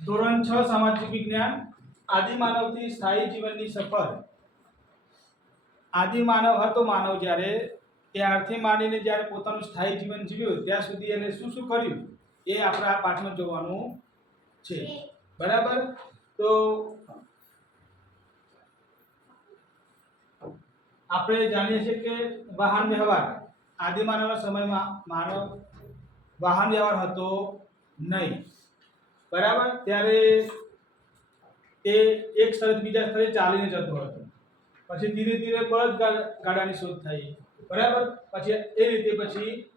ધોરણ છ સામાજિક વિજ્ઞાન આદિમાનવથી સ્થાયી જીવનની સફર આદિમાનવ હતો માનવ જ્યારે ત્યારથી માંડીને જ્યારે પોતાનું સ્થાયી જીવન જીવ્યું ત્યાં સુધી એને શું શું કર્યું એ આપણે આ પાઠમાં જોવાનું છે. બરાબર? તો આપણે જાણીએ છીએ કે વાહન વ્યવહાર આદિમાનવના સમયમાં માનવ વાહન વ્યવહાર હતો નહીં. બરાબર? ત્યારે તે એક સ્થળે બીજા સ્થળે ચાલીને જતો હતો. પછી ધીરે ધીરે બળદ ગાડાની શોધ થઈ. બરાબર? પછી એ રીતે પછી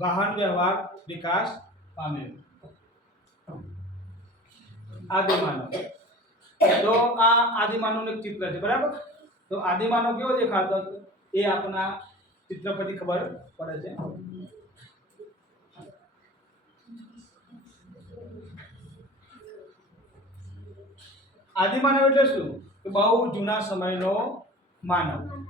વાહન વ્યવહાર વિકાસ પામ્યો. આદિમાનવ. તો આ આદિમાનવનું એક ચિત્ર છે, બરાબર? તો આદિમાનવ કેવો દેખાતો? હતો એ આપણા ચિત્ર પરથી ખબર પડે છે. આદિમાનવ એટલે શું? કે બહુ જૂના સમયનો માનવ.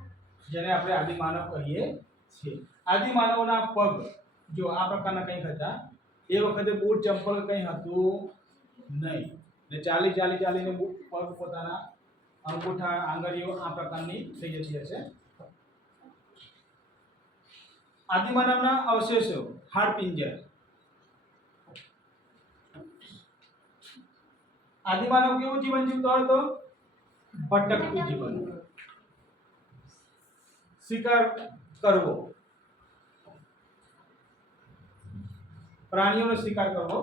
જેને આપણે આદિમાનવ કહીએ છીએ. આદિમાનવના પગ જો આ પ્રકારના કંઈક હતા, એ વખતે બૂટ ચંપલ કંઈ હતું નહીં. ને ચાલી ચાલી ચાલીને પગ પોતાના અંગૂઠા, આંગળીઓ આ પ્રકારની થઈ જતી હશે. આદિમાનવના અવશેષો, હાડપિંજર. આદિમાનવ કેવું જીવન જીવતો હતો? ભટકતું જીવન. શિકાર કરવો. પ્રાણીઓનો શિકાર કરવો.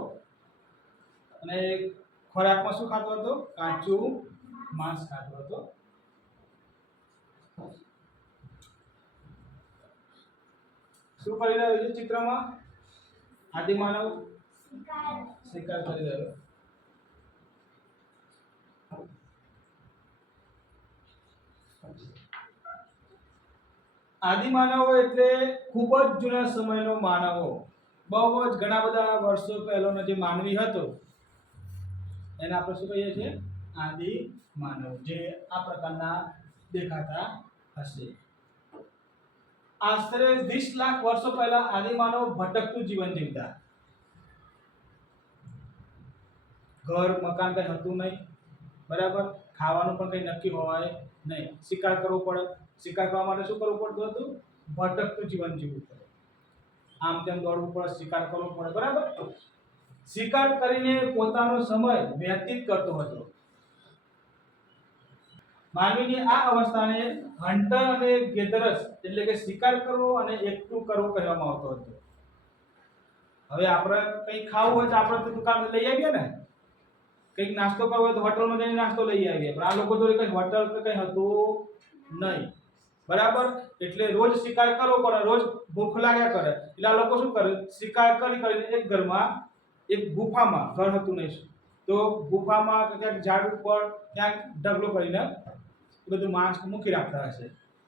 અને ખોરાકમાં શું ખાતો હતો? કાચું માંસ ખાતો હતો. શું કરી રહ્યો છે ચિત્રમાં? આદિમાનવ? શિકાર કરી રહ્યો. આદિમાનવો એટલે ખૂબ જ જૂના સમયનો માનવો. બહુ જ ઘણા બધા વર્ષો પહેલાનો જે માનવી હતો, એને આપણે શું કહીએ છીએ? આદિ માનવ જે આ પ્રકારના દેખાતા હશે. આશરે વીસ લાખ વર્ષો પહેલા આદિમાનવ ભટકતું જીવન જીવતા. ઘર, મકાન કંઈ હતું નહીં, બરાબર? ખાવાનું પણ કંઈ નક્કી હોવાય નહીં. શિકાર કરવો પડે. શિકાર કરવા માટે શું કરવું પડતું હતું? ભટકતું જીવન જીવવું પડે. આમ તેમ દોડવું પડે, શિકાર કરવો પડે, બરાબર? શિકાર કરીને પોતાનો સમય વ્યતીત કરતો હતો. માનવીની આ અવસ્થાને હન્ટર અને ગેધરસ એટલે કે શિકાર કરવો અને એકઠું કરવું કહેવામાં આવતો હતો. હવે આપણે કંઈ ખાવું હોય તો આપણે તો દુકાન લઈ આવીએ ને. કંઈક નાસ્તો કરવો હોય તો હોટલમાં જઈને નાસ્તો લઈ આવીએ. પણ આ લોકો તો કંઈ હોટલ કે કંઈ હતું નહીં. બરાબર? એટલે રોજ શિકાર કરવો પડે, રોજ ભૂખ લાગ્યા કરે. એટલે આ લોકો શું કરે? શિકાર કરી કરીને એક ઘરમાં, એક ગુફામાં, ઘર હતું નહીં તો ગુફામાં ક્યાંક ઝાડ ઉપર ક્યાંક ઢગલો કરીને બધું માંસ મૂકી રાખતા હશે.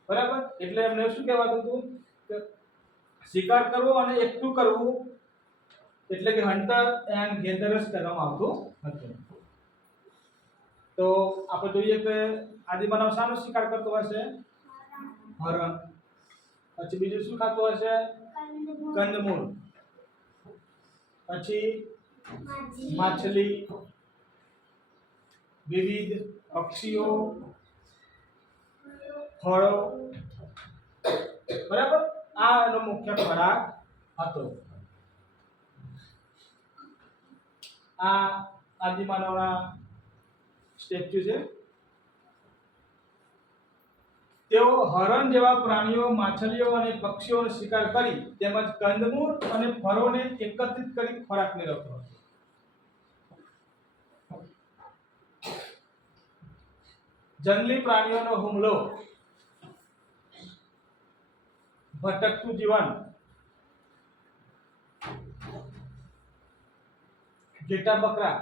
બરાબર? એટલે એમને શું કહેવાતું હતું કે શિકાર કરવો અને એકઠું કરવું, એટલે કે હન્ટર એન્ડ ગેધરસ કરવામાં આવતું હતું. તો આપણે જોઈએ કે આદિમાનવ શાનો શિકાર કરતો હશે હરણ પછી બીજું શું ખાતું હશે? કંદમૂળ. પછી માછલી. વિવિધ પક્ષીઓ. ફળો. બરાબર? આ એનો મુખ્ય ખોરાક હતો. આ આદિમાનવના સ્ટેચ્યુ છે. તેઓ હરણ જેવા પ્રાણીઓ, માછલીઓ અને પક્ષીઓનો શિકાર કરી તેમજ કંદમૂળ અને ફળોને એકત્રિત કરી ખોરાક મેળવતો હતો. જંગલી પ્રાણીઓનો હુમલો, ભટકતું જીવન, ઘેટા બકરા,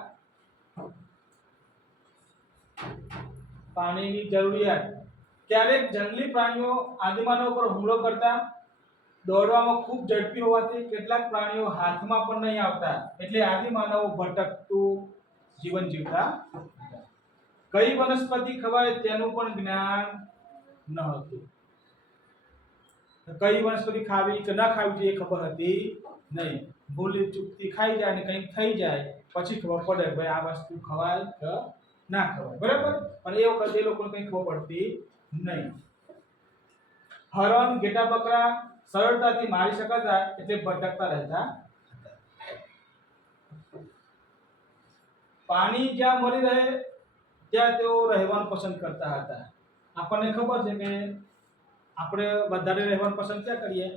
પાણીની જરૂરિયાત ક્યારેક જંગલી પ્રાણીઓ આદિમાનવ પર હુમલો કરતા, દોડવામાં ખૂબ ઝડપી હોવાથી કેટલાક પ્રાણીઓ હાથમાં પણ નહીં આવતા. એટલે આદિમાનવો ભટકતું જીવન જીવતા કઈ વનસ્પતિ ખવાય તેનું પણ જ્ઞાન ન હતું. કઈ વનસ્પતિ ખાવી કે ન ખાવી જોઈએ ખબર હતી નહીં. ભૂલી ચૂકતી ખાઈ જાય અને કંઈક થઈ જાય, પછી ખબર પડે ભાઈ આ વસ્તુ ખવાય કે ના ખવાય. બરાબર? પણ એ વખતે એ લોકોને કંઈ ખબર પડતી નહીં. હરણ, ઘેટા બકરા સરળતાથી મારી શકાતા એટલે ભટકતા રહેતા પાણી જ્યાં મળી રહે, ત્યાં તેઓ રહેવાનું પસંદ કરતા હતા. આપણને ખબર છે કે આપણે વધારે રહેવાનું પસંદ ક્યાં કરીએ?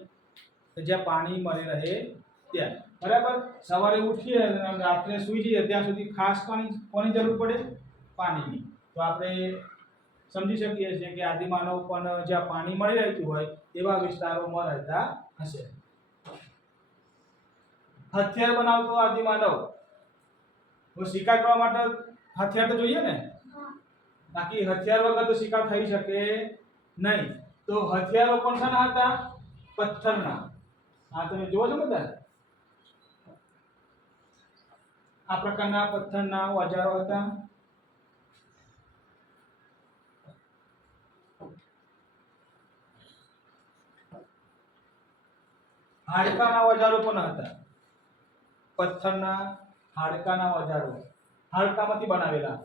કે જ્યાં પાણી મળી રહે ત્યાં. બરાબર? સવારે ઉઠીએ અને રાત્રે સૂઈ જઈએ, ત્યાં સુધી ખાસ પાણી કોની જરૂર પડે? પાણીની. તો આપણે સમજી શકીએ છીએ કે આદિમાનવ પણ જ્યાં પાણી મળી રહેતું હોય એવા વિસ્તારોમાં રહેતા હશે. હથિયાર બનાવતો આદિમાનવ. તો શિકાર કરવા માટે હથિયાર તો જોઈએ ને? બાકી હથિયાર વગર તો શિકાર થઈ શકે નહીં. તો હથિયારો પણ શાના હતા પથ્થરના. આ તમે જોવો છો બધા? આ પ્રકારના પથ્થરના ઓજારો હતા. હાડકાના ઓજારો પણ હતા? પથ્થરના હાડકાના ઓજારો. હાડકામાંથી બનાવેલા.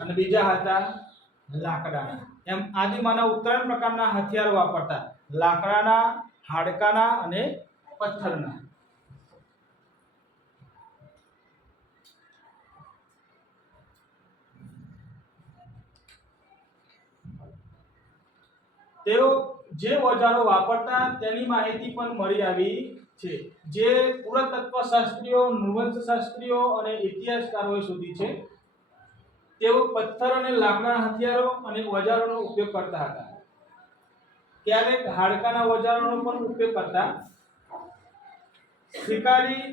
અને બીજા હતા લાકડાના. એમ આદિમાનવ ત્રણ પ્રકારના હથિયારો વાપરતા. લાકડાના, હાડકાના અને પથ્થરના. તેઓ જે ઓજારો વાપરતા તેની માહિતી પણ મળી આવી છે. જે પુરાતત્વશાસ્ત્રીઓ શાસ્ત્રીઓ શાસ્ત્રીઓ અને ઇતિહાસકારોએ શોધી છે. તેઓ પથ્થર અને લાકડાના હથિયારો અને ઓજારોનો ઉપયોગ કરતા હતા. ક્યારેક હાડકાના ઓજારોનો પણ ઉપયોગ કરતા. શિકારી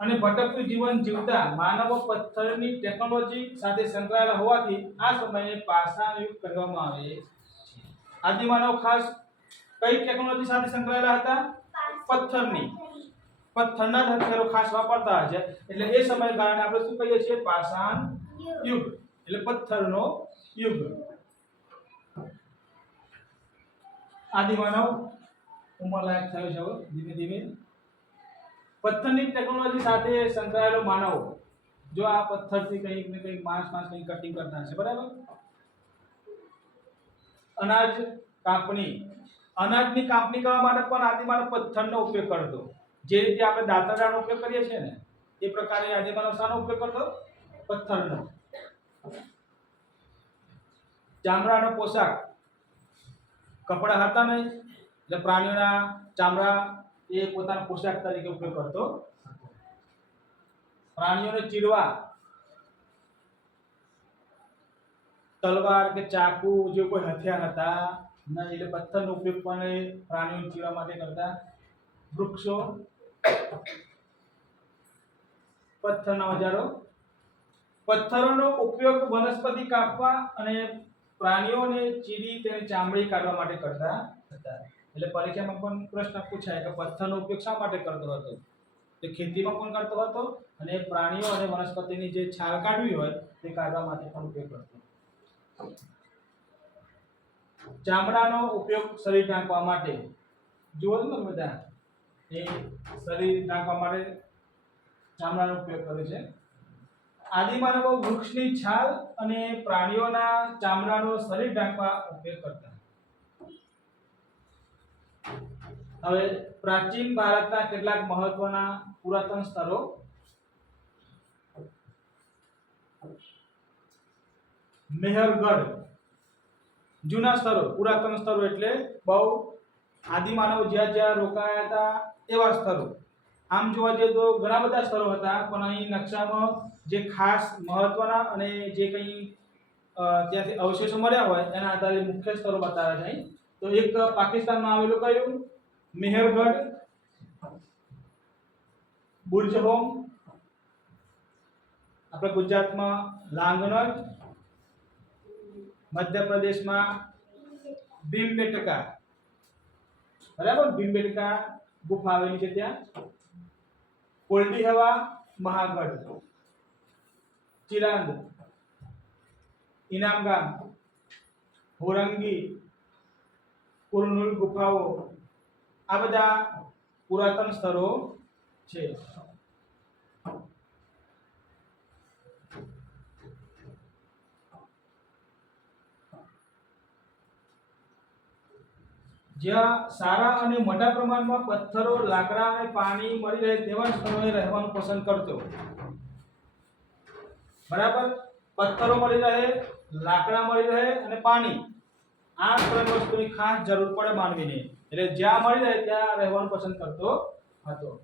અને ભટકતું જીવન જીવતા માનવો પથ્થરની ટેકનોલોજી સાથે સંકળાયેલા હોવાથી આ સમયે પાષાણયુગ કહેવામાં આવે છે. આદિમાનવ ખાસ કઈ ટેકનોલોજી સાથે સંકળાયેલા હતા? પથ્થરની. પથ્થરના હથિયારો ખાસ વાપરતા છે. એટલે એ સમયગાળાને આપણે શું કહીએ છીએ? પાષાણ યુગ. એટલે પથ્થરનો યુગ. આદિમાનવ ઉંમરલાયક થયો છે ધીમે ધીમે. પથ્થરની ટેકનોલોજી સાથે સંકળાયેલો માનવ. જો આ પથ્થરથી કંઈક ને કંઈક માંસ માંસ કંઈક કટિંગ કરતા હશે બરાબર? અનાજ કાપણી. અનાજની કાપણી કરવા માટે પણ આદિમાનવ પથ્થરનો ઉપયોગ કરતો. જે રીતે આપણે દાંતરડાનો ઉપયોગ કરીએ છીએ ને, એ પ્રકારે આદિમાનવ શાનો ઉપયોગ કરતો? પથ્થરનો. ચામડાનો પોશાક. કપડાં હતા નહીં, એટલે પ્રાણીઓના ચામડા એ પોતાના પોશાક તરીકે ઉપયોગ કરતો પ્રાણીઓને ચીરવા. તલવાર કે ચાકુ, જે કોઈ હથિયાર હતા નહીં એટલે પથ્થરનો ઉપયોગ પણ એ જીવવા માટે કરતા વૃક્ષો, પથ્થરના ઓજારો પથ્થરોનો ઉપયોગ વનસ્પતિ કાપવા અને પ્રાણીઓને ચીરી તેની ચામડી કાઢવા માટે કરતા હતા. એટલે પરીક્ષામાં પણ પ્રશ્ન પૂછાય કે પથ્થરનો ઉપયોગ શા માટે કરતો હતો? તે ખેતીમાં પણ કરતો હતો અને પ્રાણીઓ અને વનસ્પતિની જે છાલ કાઢવી હોય તે કાઢવા માટે પણ ઉપયોગ કરતો ચામડાનો ઉપયોગ શરીર ઢાંકવા માટે. જુઓ છો ને બધા? એ શરીર ઢાંકવા માટે ચામડાનો ઉપયોગ કરે છે. આદિમાનવો વૃક્ષની છાલ અને પ્રાણીઓના ચામડાનો શરીર ઢાંકવા ઉપયોગ કરતા. હવે પ્રાચીન ભારતના કેટલાક મહત્વના પુરાતન સ્થળો. મેહરગઢ. જૂના સ્થળો, પુરાતન સ્થળો એટલે બહુ આદિમાનવ જ્યાં જ્યાં રોકાયા હતા એવા સ્થળો આમ જોવા જઈએ તો ઘણા બધા સ્થળો હતા, પણ અહીં નકશામાં જે ખાસ મહત્વના અને જે કંઈ ત્યાંથી અવશેષો મળ્યા હોય, એના આધારે મુખ્ય સ્થળો બતાવ્યા છે અહીં. તો એક પાકિસ્તાનમાં આવેલું કયું મેહરગઢ બુર્જહોમ આપણે ગુજરાતમાં લાંગણજ મધ્યપ્રદેશમાં ભીમબેટકા બરાબર? ભીમબેટકા ગુફા આવેલી છે ત્યાં. કોલડી હવા, મહાગઢ. ચિરાંદ ઇનામગામ, હોરંગી કુરનુલ ગુફાઓ. આ બધા પુરાતન સ્થળો છે. જ્યાં સારા અને મોટા પ્રમાણમાં પથ્થરો, લાકડા અને પાણી મળી રહે તેવા સ્થળોએ રહેવાનું પસંદ કરતો. બરાબર? પથ્થરો મળી રહે, લાકડા મળી રહે અને પાણી. આ ત્રણ વસ્તુની ખાસ જરૂર પડે માનવીને. એટલે જ્યાં મળી રહે ત્યાં રહેવાનું પસંદ કરતો હતો.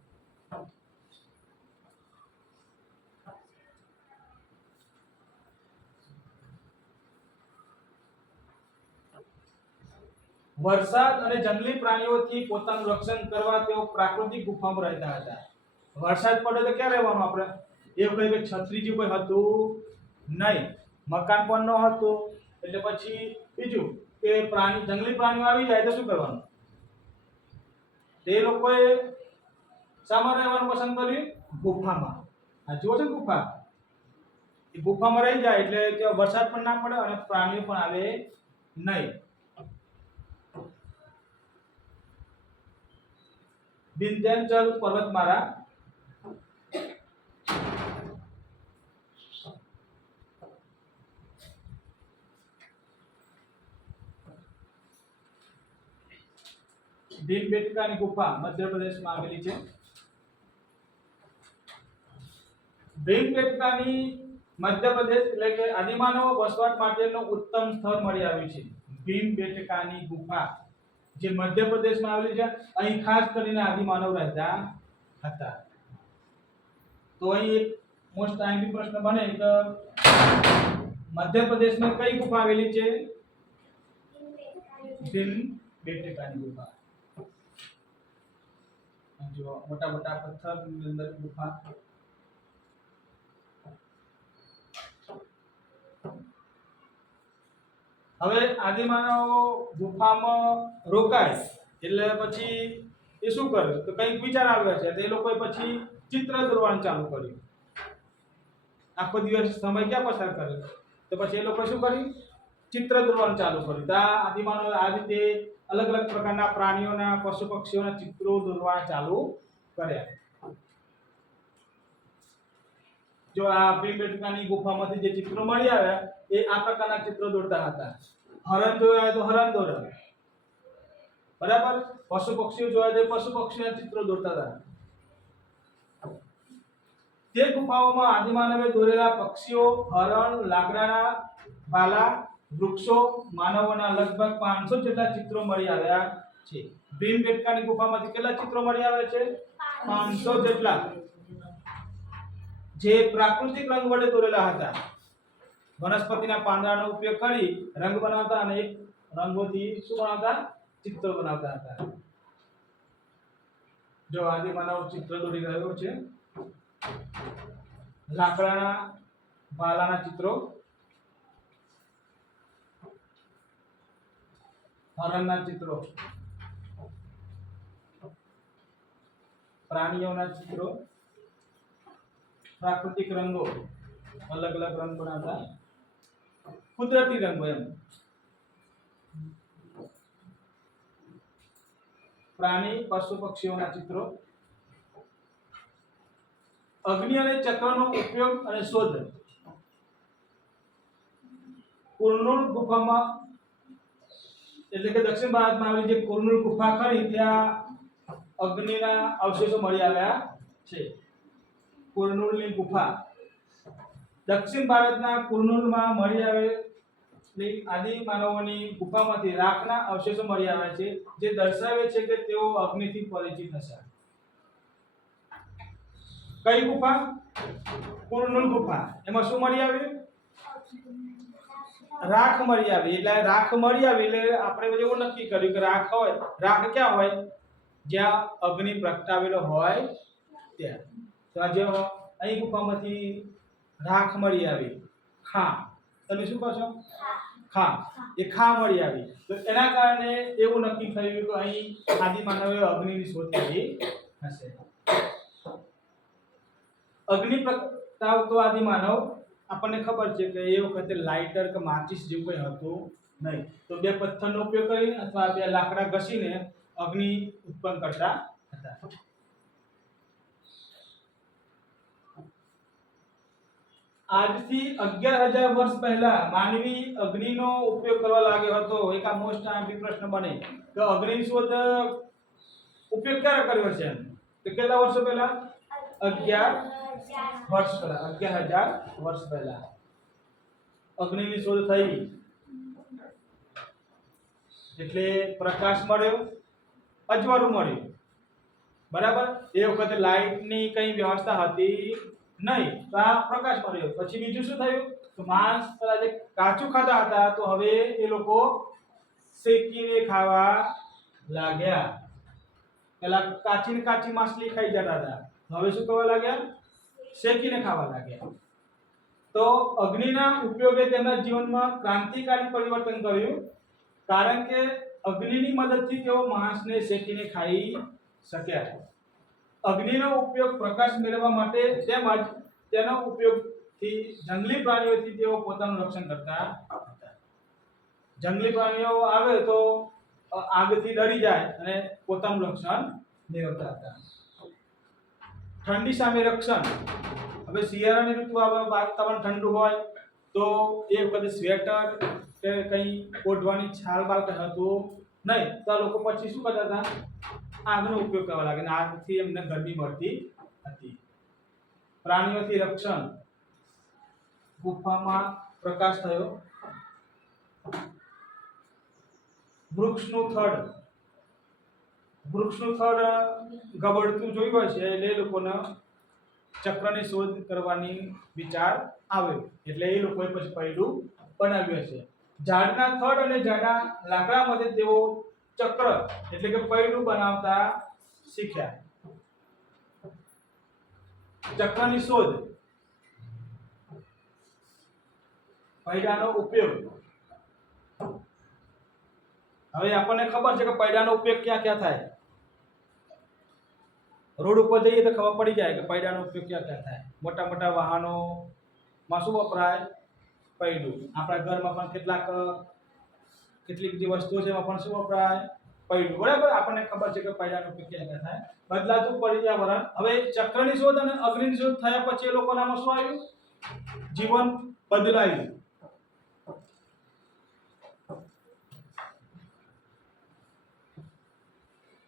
વરસાદ અને જંગલી પ્રાણીઓથી પોતાનું રક્ષણ કરવા તેઓ પ્રાકૃતિક ગુફામાં રહેતા હતા. વરસાદ પડે તો ક્યાં રહેવાનું આપણે? એવું કંઈ કે જેવું કોઈ હતું નહીં. મકાન પણ ન હતું. એટલે પછી બીજું કે પ્રાણી, જંગલી પ્રાણીઓ આવી જાય તો શું કરવાનું? તે લોકોએ શામાં રહેવાનું પસંદ કર્યું? ગુફામાં. આ જુઓ છો ગુફા? એ ગુફામાં રહી જાય એટલે ત્યાં વરસાદ પણ ના પડે અને પ્રાણીઓ પણ આવે નહીં. વિંધ્યાચલ પર્વતમાળા ભીમબેટકાની ગુફા મધ્યપ્રદેશમાં આવેલી છે. ભીમબેટકાની મધ્યપ્રદેશ એટલે કે આદિમાનવ વસવાટ માટેનું ઉત્તમ સ્થળ મળી આવ્યું છે. ભીમબેટકાની ગુફા. જે મધ્યપ્રદેશમાં આવેલી છે, અહીં ખાસ કરીને આદિમાનવ રહેતા હતા. તો અહીં એક મોસ્ટ આઈમ્પી પ્રશ્ન બને કે મધ્યપ્રદેશમાં કઈ ગુફા આવેલી છે? ભીમબેટકાની ગુફા. જો મોટા મોટા પથ્થરની અંદર ગુફા હવે આદિમાનવ ગુફામાં રોકાય, એટલે પછી એ શું કરે? તો કંઈક વિચાર આવ્યા છે, તો એ લોકોએ પછી ચિત્ર દોરવાનું ચાલુ કર્યું. આખો દિવસ સમય ક્યાં પસાર કરે? તો પછી એ લોકોએ શું કર્યું? ચિત્ર દોરવાનું ચાલુ કર્યું. તો આ આદિમાનવ આ રીતે અલગ અલગ પ્રકારના પ્રાણીઓના પશુ પક્ષીઓના ચિત્રો દોરવા ચાલુ કર્યા. જો આ ભીમબેટકાની ગુફામાંથી જે ચિત્રો મળી આવ્યા એ આ પ્રકારના ચિત્રો દોરતા હતા. હરણ જોયા હોય તો હરણ દોરે. બરાબર? પશુ પક્ષીઓ જોયા તો પશુ પક્ષીના ચિત્રો દોરતા હતા. તે ગુફાઓમાં આદિમાનવે દોરેલા પક્ષીઓ હરણ લાકડાના ભાલા વૃક્ષો માનવોના લગભગ પાંચસો જેટલા ચિત્રો મળી આવ્યા છે. ભીમબેટકાની ગુફામાંથી કેટલા ચિત્રો મળી આવ્યા છે? પાંચસો જેટલા. જે પ્રાકૃતિક રંગ વડે દોરેલા હતા. વનસ્પતિના પાંદડાનો ઉપયોગ કરી રંગ બનાવતા અને રંગોથી શું બનાવતા? ચિત્ર બનાવતા હતા. જો આદિ માનવ ચિત્ર દોરી રહ્યો છે. લાકડાના ભાલાના ચિત્રો. હરણના ચિત્રો. પ્રાણીઓના ચિત્રો. પ્રાકૃતિક રંગો અલગ અલગ રંગ બનાવતા. કુદરતી રંગો એમ. પ્રાણી, પશુ, પક્ષીઓના ચિત્રો. અગ્નિ અને ચક્રનો ઉપયોગ અને શોધ. કુર્નુલ ગુફામાં, એટલે કે દક્ષિણ ભારતમાં આવેલી જે કુર્નુલ ગુફા ખરી, ત્યાં અગ્નિના અવશેષો મળી આવ્યા છે. કુર્નુલની ગુફા. દક્ષિણ ભારતના કુર્નુલમાં મળી આવેલી આદિ માનવોની ગુફામાંથી રાખના અવશેષો મળી આવ્યા છે, જે દર્શાવે છે કે તેઓ અગ્નિથી પરિચિત હશે. કઈ ગુફા? કુર્નુલ ગુફા. એમાં શું મળી આવ્યું રાખ મળી આવી. એટલે રાખ મળી આવી એટલે આપણે એવું નક્કી કર્યું કે રાખ હોય, રાખ ક્યાં હોય? જ્યાં અગ્નિ પ્રગટાવેલો હોય ત્યાં. તો આજે અહીં ગુફામાંથી રાખ મળી આવી. ખા. તમે શું કહો છો? ખા. એ ખા મળી આવી. તો એના કારણે એવું નક્કી થયું કે અહીં આદિ માનવે અગ્નિની શોધ કરી હશે. અગ્નિ પ્રગટાવતો આદિ માનવ. આપણને ખબર છે કે એ વખતે લાઇટર કે માચિસ જેવું કંઈ હતું નહીં. તો બે પથ્થરનો ઉપયોગ કરીને અથવા બે લાકડા ઘસીને અગ્નિ ઉત્પન્ન કરતા હતા. આજથી અગિયાર હજાર વર્ષ પહેલા માનવી અગ્નિનો ઉપયોગ કરવા લાગ્યો હતો. એક આ મોસ્ટ આઈમ્પી પ્રશ્ન બને. તો અગ્નિ શોધ ઉપયોગ ક્યારે કર્યો છે? તો કેટલા વર્ષો પહેલા? અગિયાર વર્ષ પહેલા, અગિયાર હજાર વર્ષ પહેલા. અગ્નિની શોધ થઈ. એટલે પ્રકાશ મળ્યો, અજવાળું મળ્યું. બરાબર? એ વખતે લાઇટની કઈ વ્યવસ્થા હતી નહીં. તો આ પ્રકાશ મળ્યો પછી બીજું શું થયું? તો માંસ પેલા જે કાચું ખાતા હતા, તો હવે એ લોકો શેકીને ખાવા લાગ્યા. પેલા કાચી કાચી માછલી ખાઈ જતા હતા. હવે શું કરવા લાગ્યા? શેકીને ખાવા લાગ્યા. તો અગ્નિના ઉપયોગે તેમના જીવનમાં ક્રાંતિકારી પરિવર્તન કર્યું, કારણ કે અગ્નિની મદદથી તેઓ માંસને શેકીને ખાઈ શક્યા. અગ્નિનો ઉપયોગ પ્રકાશ મેળવવા માટે તેમજ તેનો ઉપયોગથી જંગલી પ્રાણીઓથી તેઓ પોતાનું રક્ષણ કરતા હતા. જંગલી પ્રાણીઓ આવે તો આગથી ડરી જાય અને પોતાનું રક્ષણ મેળવતા હતા. ઠંડી સામે રક્ષણ. હવે શિયાળાની ઋતુ આવે, વાતાવરણ ઠંડુ હોય, તો એ વખતે સ્વેટર કે કંઈ ઓઢવાની છાલ બાલ કંઈ હતું નહીં. તો આ લોકો પછી શું કરતા હતા? આગનો ઉપયોગ કરવા લાગે અને આગથી એમને ગરમી મળતી હતી. પ્રાણીઓથી રક્ષણ ગુફામાં પ્રકાશ થયો. વૃક્ષનું થડ. વૃક્ષનું થડ ગબડતું જોયું હોય છે, એટલે એ લોકોને ચક્રની શોધ કરવાની વિચાર આવ્યો. એટલે એ લોકોએ પછી પૈડું બનાવ્યું છે ઝાડના થડ અને ઝાડના લાકડામાંથી તેઓ ચક્ર એટલે કે પૈડું બનાવતા શીખ્યા. ચક્રની શોધ. પૈડાનો ઉપયોગ. હવે આપણને ખબર છે કે પૈડાનો ઉપયોગ ક્યાં ક્યાં થાય? રોડ ઉપર જઈએ તો ખબર પડી જાય કે પૈડાનો ઉપયોગ ક્યાં ક્યાં થાય. મોટા મોટા વાહનોમાં શું વપરાય? પૈડું. આપણા ઘરમાં પણ કેટલાક, કેટલીક જે વસ્તુઓ છે એમાં પણ શું વપરાય? પૈડું બરાબર? આપણને ખબર છે કે પૈડાનો ઉપયોગ ક્યાં થાય. બદલાતું પર્યાવરણ. હવે ચક્રની શોધ અને અગ્નિની શોધ થયા પછી એ લોકોનામાં શું આવ્યું? જીવન બદલાયું.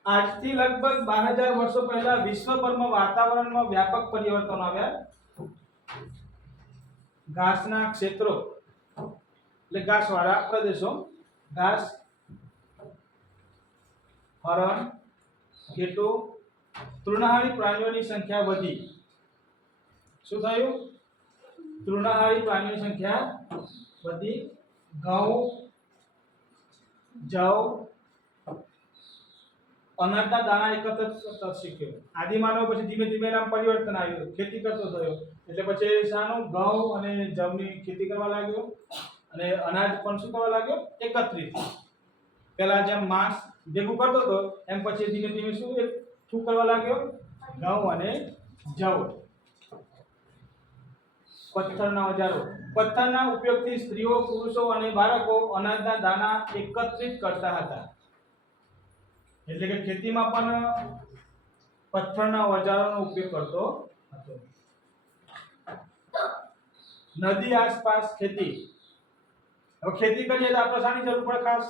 આજથી લગભગ બાર હજાર વર્ષો પહેલા વિશ્વભરમાં વાતાવરણમાં વ્યાપક પરિવર્તન આવ્યા. ઘાસના ક્ષેત્રો, એટલે ઘાસવાળા પ્રદેશો, ઘાસ હરણ ઘેટો તૃણાહારી પ્રાણીઓની સંખ્યા વધી. શું થયું? તૃણાહારી પ્રાણીઓની સંખ્યા વધી. ઘઉં, જવ, અનાજના દાણા એકત્ર શીખ્યો. આદિ માનવ પછી ધીમે ધીમે એના પરિવર્તન આવ્યું. ખેતી કરતો થયો. એટલે પછી શાનું ઘઉં અને જવની ખેતી કરવા લાગ્યો. અને અનાજ પણ શું કરવા લાગ્યો? એકત્રિત. પહેલાં જેમ માંસ ભેગું કરતો હતો એમ પછી ધીમે ધીમે શું શું કરવા લાગ્યો? ઘઉં અને જવ પથ્થરના ઓજારો પથ્થરના ઉપયોગથી સ્ત્રીઓ, પુરુષો અને બાળકો અનાજના દાણા એકત્રિત કરતા હતા. એટલે કે ખેતીમાં પણ પથ્થરના ઓજારોનો ઉપયોગ કરતો હતો. નદી આસપાસ ખેતી. હવે ખેતી કરીએ તો આપણે શાની જરૂર પડે ખાસ?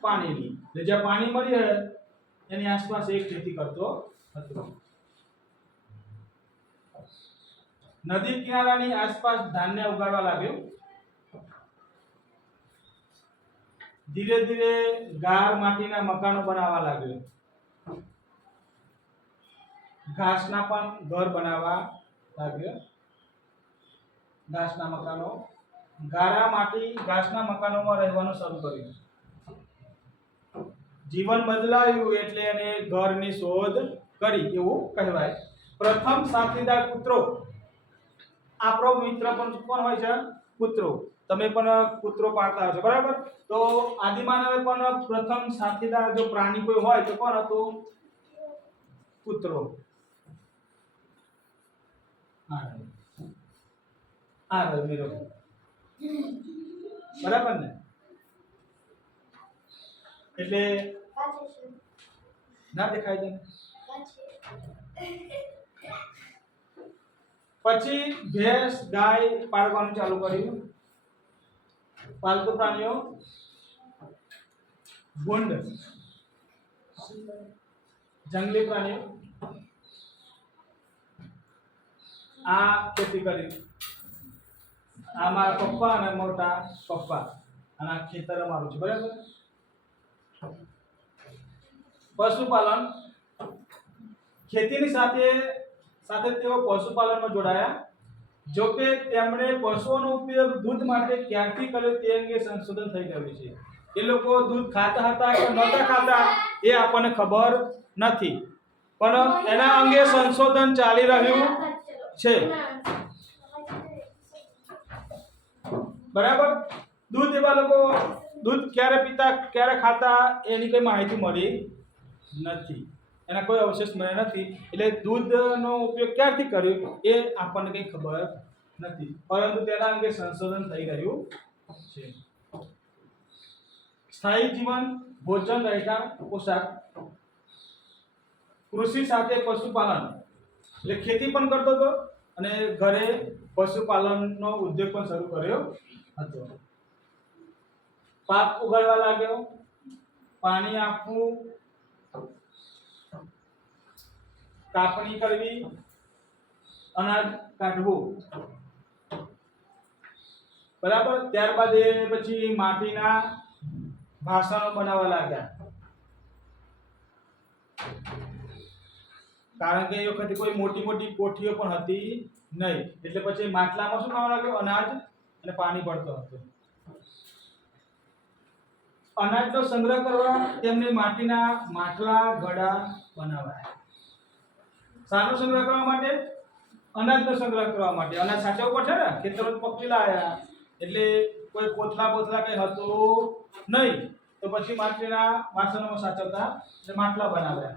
પાણીની. એટલે જ્યાં પાણી મળી રહે, એની આસપાસ એક ખેતી કરતો હતો. નદી કિનારાની આસપાસ ધાન્ય ઉગાડવા લાગ્યો. ધીરે ધીરે ગાર માટીના મકાનો બનાવવા લાગ્યો. ઘાસના પણ ઘર બનાવવા લાગ્યો. ઘાસના મકાનો. ગારા માટી ઘાસના મકાનોમાં રહેવાનું શરૂ કર્યું. જીવન બદલાયું એટલે એને ઘરની શોધ કરી એવું કહેવાય. પ્રથમ સાથીદાર કૂતરો. આપણો મિત્ર પણ કોણ હોય છે? કૂતરો. તમે પણ કૂતરો પાળતા હશો, બરાબર? તો આદિમાનવે પણ પ્રથમ સાથીદાર જો પ્રાણી કોઈ હોય તો કોણ હતું? કૂતરો. આ રહ્યો. બરાબર ને? એટલે ના દેખાય છે પછી ભેંસ ગાય પાળવાનું ચાલુ કર્યું. પાલતુ પ્રાણીઓ. ભૂંડ. જંગલી પ્રાણીઓ. આ ખેતી કરી. આ મારા પપ્પા અને મોટા પપ્પા. અને આ ખેતર અમારું છે, બરાબર? પશુપાલન. ખેતીની સાથે સાથે તેઓ પશુપાલનમાં જોડાયા. જો કે તેમણે પશુઓનો ઉપયોગ દૂધ માટે ક્યારથી કર્યો તે અંગે સંશોધન થઈ ગયું છે. એ લોકો દૂધ ખાતા હતા કે નહોતા ખાતા એ આપણને ખબર નથી. પણ એના અંગે સંશોધન ચાલી રહ્યું છે. બરાબર? દૂધ એવા લોકો દૂધ ક્યારે પીતા, ક્યારે ખાતા, એની કંઈ માહિતી મળી નથી. એના કોઈ અવશેષ મળ્યા નથી. એટલે દૂધનો ઉપયોગ ક્યારથી કર્યો એ આપણને કંઈ ખબર નથી. પરંતુ તેના અંગે સંશોધન થઈ રહ્યું છે. સ્થાયી જીવન, ભોજન રહેઠાણ પોશાક કૃષિ સાથે પશુપાલન. એટલે ખેતી પણ કરતો હતો અને ઘરે પશુપાલનનો ઉદ્યોગ પણ શરૂ કર્યો હતો. પાક ઉગાડવા લાગ્યો. પાણી આપવું કાપણી કરવી, અનાજ કાઢવું. બરાબર? ત્યારબાદ એ પછી માટીના ભાષણો બનાવવા લાગ્યા. કારણ કે એ વખતે કોઈ મોટી મોટી કોઠીઓ પણ હતી નહીં. એટલે પછી માટલામાં શું ખાવા લાગ્યો? અનાજ અને પાણી પડતો હતો. અનાજનો સંગ્રહ કરવા, તેમને માટીના માટલા ઘડા બનાવાયા. શાનો સંગ્રહ કરવા માટે? અનાજનો સંગ્રહ કરવા માટે. અનાજ સાચવવું પડશે ને? ખેતરો પકડી લાયા. એટલે કોઈ કોથળા બોથલા કઈ હતું નહીં, તો પછી માટીના વાસણોમાં સાચવતા એટલે માટલા બનાવ્યા.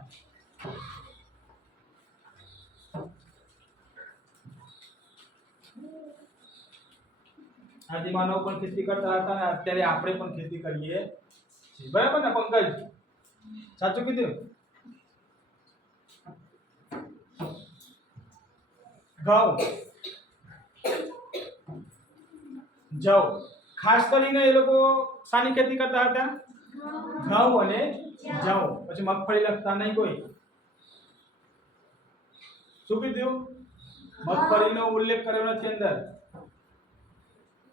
આદિમાનવ પણ ખેતી કરતા હતા અને અત્યારે આપણે પણ ખેતી કરીએ. બરાબર ને પંકજ? સાચું કીધું? ઘઉં. જવ. ખાસ કરીને એ લોકો શાની ખેતી કરતા હતા? ઘઉં અને જવ. પછી મગફળી લખતા નહીં કોઈ? શું કીધું? મગફળીનો ઉલ્લેખ કર્યો નથી અંદર.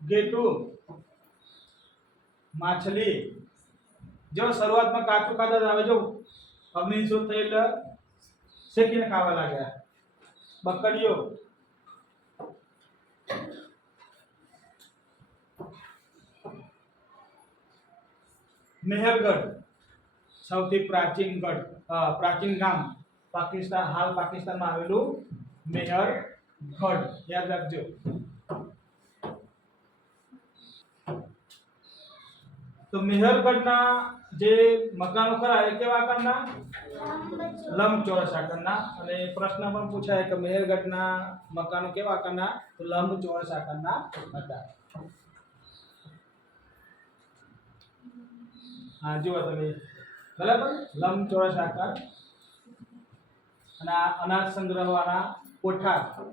ગેટુ. માછલી. જો શરૂઆતમાં કાચું ખાતા હવે જો અગ્નિ શોધ થઈ શેકીને ખાવા લાગ્યા. બકરીઓ. મેહરગઢ. સૌથી પ્રાચીન ગઢ પ્રાચીન ગામ પાકિસ્તાન, હાલ પાકિસ્તાનમાં આવેલું મેહરગઢ. યાદ રાખજો. તો મેહરગઢના જે મકાનો ખરા, એ કેવા આકારના? લંબચોરસ આકારના. અને પ્રશ્ન પણ પૂછાય કે મેહરગઢના મકાનો કેવા આકારના? તો લંબચોરસ આકારના હતા. હા, જુઓ તમે. બરાબર? લંબચોરસ આકાર. અને અનાજ સંગ્રહવાના કોઠાર.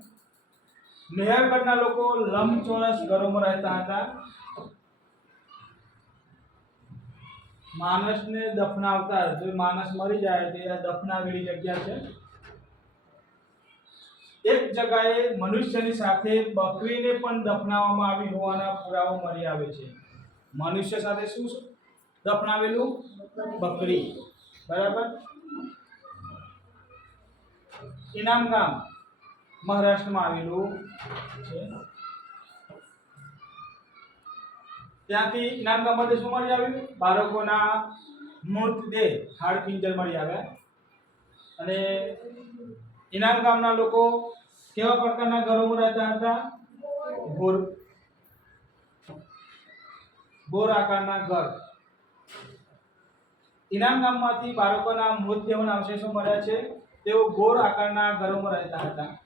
મેહરગઢના લોકો લંબચોરસ ઘરોમાં રહેતા હતા. માણસને દફનાવતા જો માણસ મરી જાય તો એ દફનાવેલી જગ્યા છે. એક જગાએ મનુષ્યની સાથે બકરીને પણ દફનાવવામાં આવી હોવાના પુરાવો મળી આવે છે. મનુષ્ય સાથે શું દફનાવેલું? બકરી. બરાબર? ઇનામ ગામ મહારાષ્ટ્રમાં આવેલું છે. ત્યાંથી ઇનામ ગામમાંથી શું મળી આવ્યું? બાળકોના મૃતદેહ હાડપિંજર મળી આવ્યા. અને ઇનામ ગામના લોકો કેવા પ્રકારના ઘરોમાં રહેતા હતા? ગોર. ગોર આકારના ઘર. ઇનામ ગામમાંથી બાળકોના મૃતદેહોના અવશેષો મળ્યા છે. તેઓ ગોર આકારના ઘરોમાં રહેતા હતા.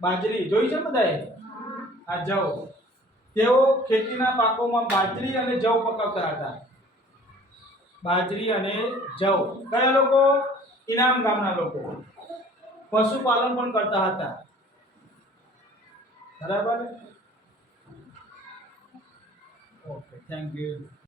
બાજરી, જોઈ છે બધાએ? આ જવ. તેઓ ખેતીના પાકોમાં બાજરી અને જવ પકવતા હતા. બાજરી અને જવ. કયા લોકો? ઇનામ ગામના લોકો. પશુપાલન પણ કરતા હતા. બરાબર? Okay thank you